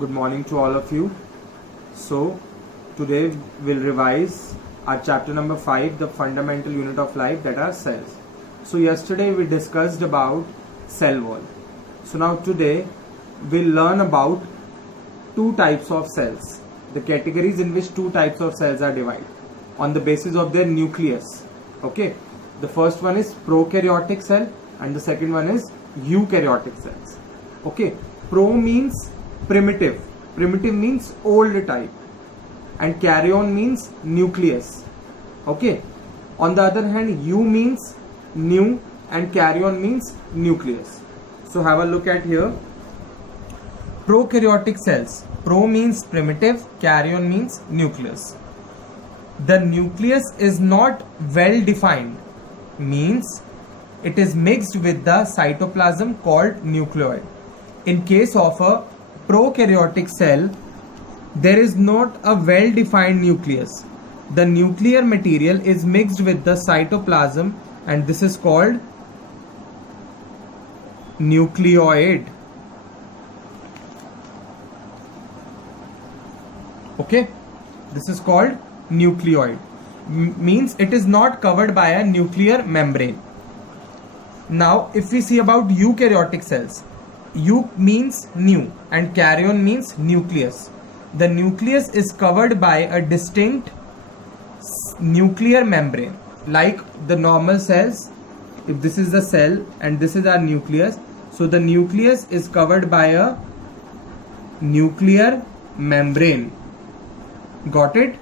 Good morning to all of you. So, today we'll revise our chapter number 5, the fundamental unit of life, that are cells. So, yesterday we discussed about cell wall. So, now today we'll learn about two types of cells, the categories in which two types of cells are divided on the basis of their nucleus. Okay, the first one is prokaryotic cell and the second one is eukaryotic cells. Okay, pro means primitive means old type, and karyon means nucleus. Okay, on the other hand, u means new and karyon means nucleus. So have a look at here. Prokaryotic cells, pro means primitive, karyon means nucleus. The nucleus is not well defined, means it is mixed with the cytoplasm called nucleoid. In case of a prokaryotic cell, there is not a well-defined nucleus. The nuclear material is mixed with the cytoplasm and this is called nucleoid. Okay, this is called nucleoid. Means it is not covered by a nuclear membrane. Now, if we see about eukaryotic cells, eu means new and karyon means nucleus. The nucleus is covered by a distinct nuclear membrane, like the normal cells. If this is the cell and this is our nucleus, so the nucleus is covered by a nuclear membrane. Got it?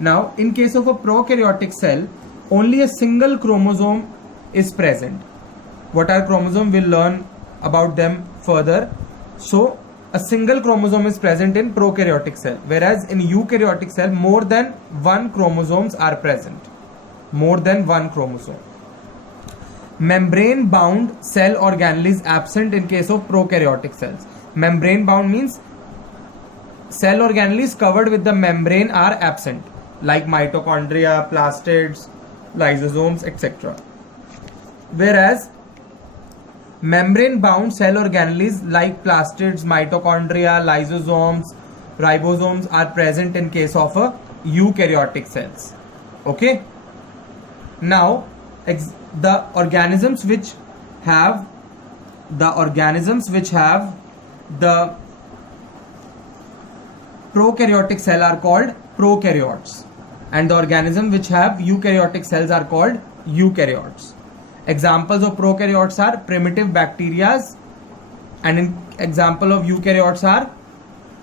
Now, in case of a prokaryotic cell, only a single chromosome is present. What are chromosomes? We'll learn about them further. So a single chromosome is present in prokaryotic cell, whereas in eukaryotic cell more than one chromosomes are present. More than one chromosome. Membrane bound cell organelle is absent in case of prokaryotic cells. Membrane bound means cell organelle is covered with the membrane are absent, like mitochondria, plastids, lysosomes, etc. Whereas membrane bound cell organelles like plastids, mitochondria, lysosomes, ribosomes are present in case of a eukaryotic cells. Okay. Now the organisms which have the prokaryotic cell are called prokaryotes, and the organisms which have eukaryotic cells are called eukaryotes. Examples of prokaryotes are primitive bacteria, and an example of eukaryotes are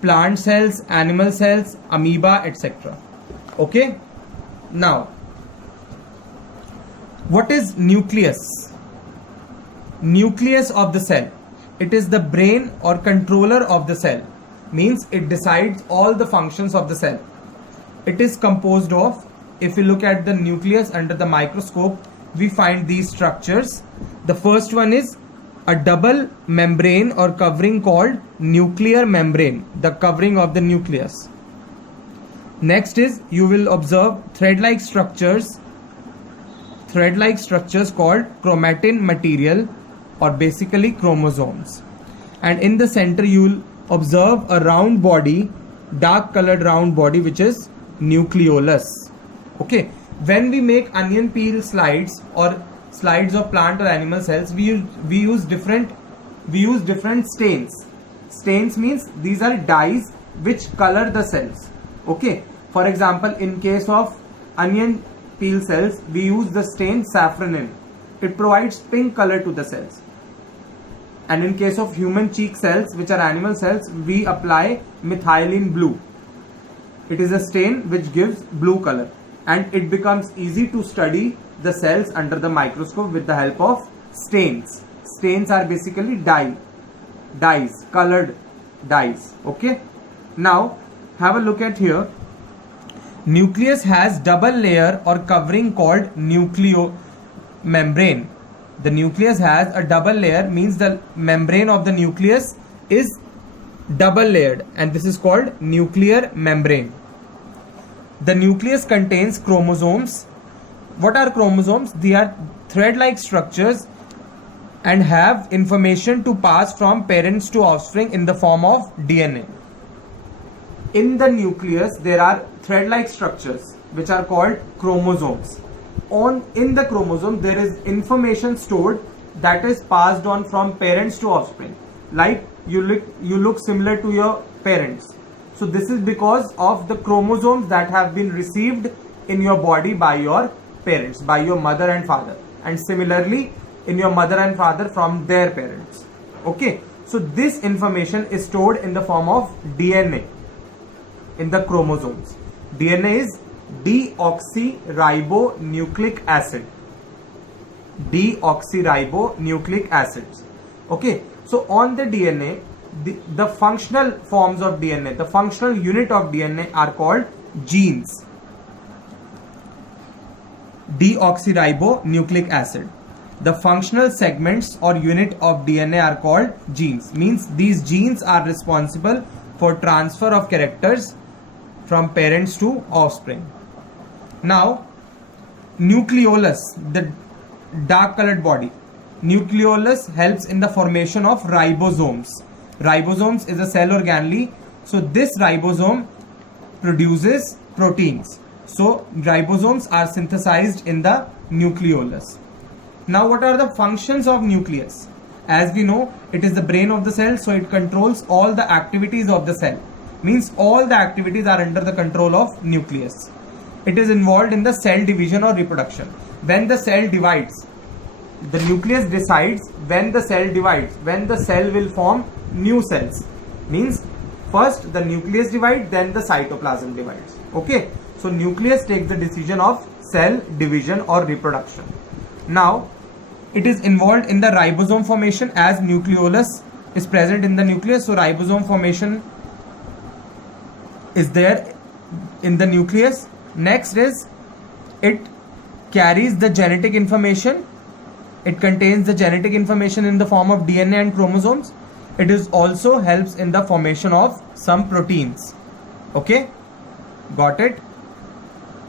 plant cells, animal cells, amoeba, etc. Okay. Now, what is nucleus? Nucleus of the cell. It is the brain or controller of the cell. Means it decides all the functions of the cell. It is composed of, if we look at the nucleus under the microscope, we find these structures. The first one is a double membrane or covering called nuclear membrane, the covering of the nucleus. Next is, you will observe thread-like structures called chromatin material, or basically chromosomes. And in the center you will observe a round body, dark colored round body, which is nucleolus. Okay. When we make onion peel slides or slides of plant or animal cells, we use different stains. Stains means these are dyes which color the cells. Okay. For example, in case of onion peel cells, we use the stain safranin. It provides pink color to the cells. And in case of human cheek cells, which are animal cells, we apply methylene blue. It is a stain which gives blue color. And it becomes easy to study the cells under the microscope with the help of stains. Stains are basically dyes, colored dyes. Okay. Now, have a look at here. Nucleus has double layer or covering called nucleomembrane. The nucleus has a double layer, means the membrane of the nucleus is double layered, and this is called nuclear membrane. The nucleus contains chromosomes. What are chromosomes? They are thread-like structures and have information to pass from parents to offspring in the form of DNA. In the nucleus, there are thread-like structures which are called chromosomes. In the chromosome, there is information stored that is passed on from parents to offspring. Like you look similar to your parents. So this is because of the chromosomes that have been received in your body by your parents, by your mother and father, and similarly in your mother and father from their parents. Okay, so this information is stored in the form of DNA in the chromosomes. DNA is deoxyribonucleic acid. Deoxyribonucleic acids. Okay, so on the DNA, the functional forms of DNA, the functional unit of DNA are called genes. Deoxyribonucleic acid. The functional segments or unit of DNA are called genes. Means these genes are responsible for transfer of characters from parents to offspring. Now, nucleolus, the dark colored body. Nucleolus helps in the formation of ribosomes. Ribosomes is a cell organelle. So this ribosome produces proteins. So ribosomes are synthesized in the nucleolus. Now what are the functions of nucleus? As we know, it is the brain of the cell, so it controls all the activities of the cell. Means all the activities are under the control of nucleus. It is involved in the cell division or reproduction. When the cell divides, the nucleus decides when the cell divides, when the cell will form new cells. Means first the nucleus divides, then the cytoplasm divides. Okay, so nucleus takes the decision of cell division or reproduction. Now it is involved in the ribosome formation, as nucleolus is present in the nucleus. So ribosome formation is there in the nucleus. Next is it carries the genetic information. It contains the genetic information in the form of DNA and chromosomes. It is also helps in the formation of some proteins. Okay, got it?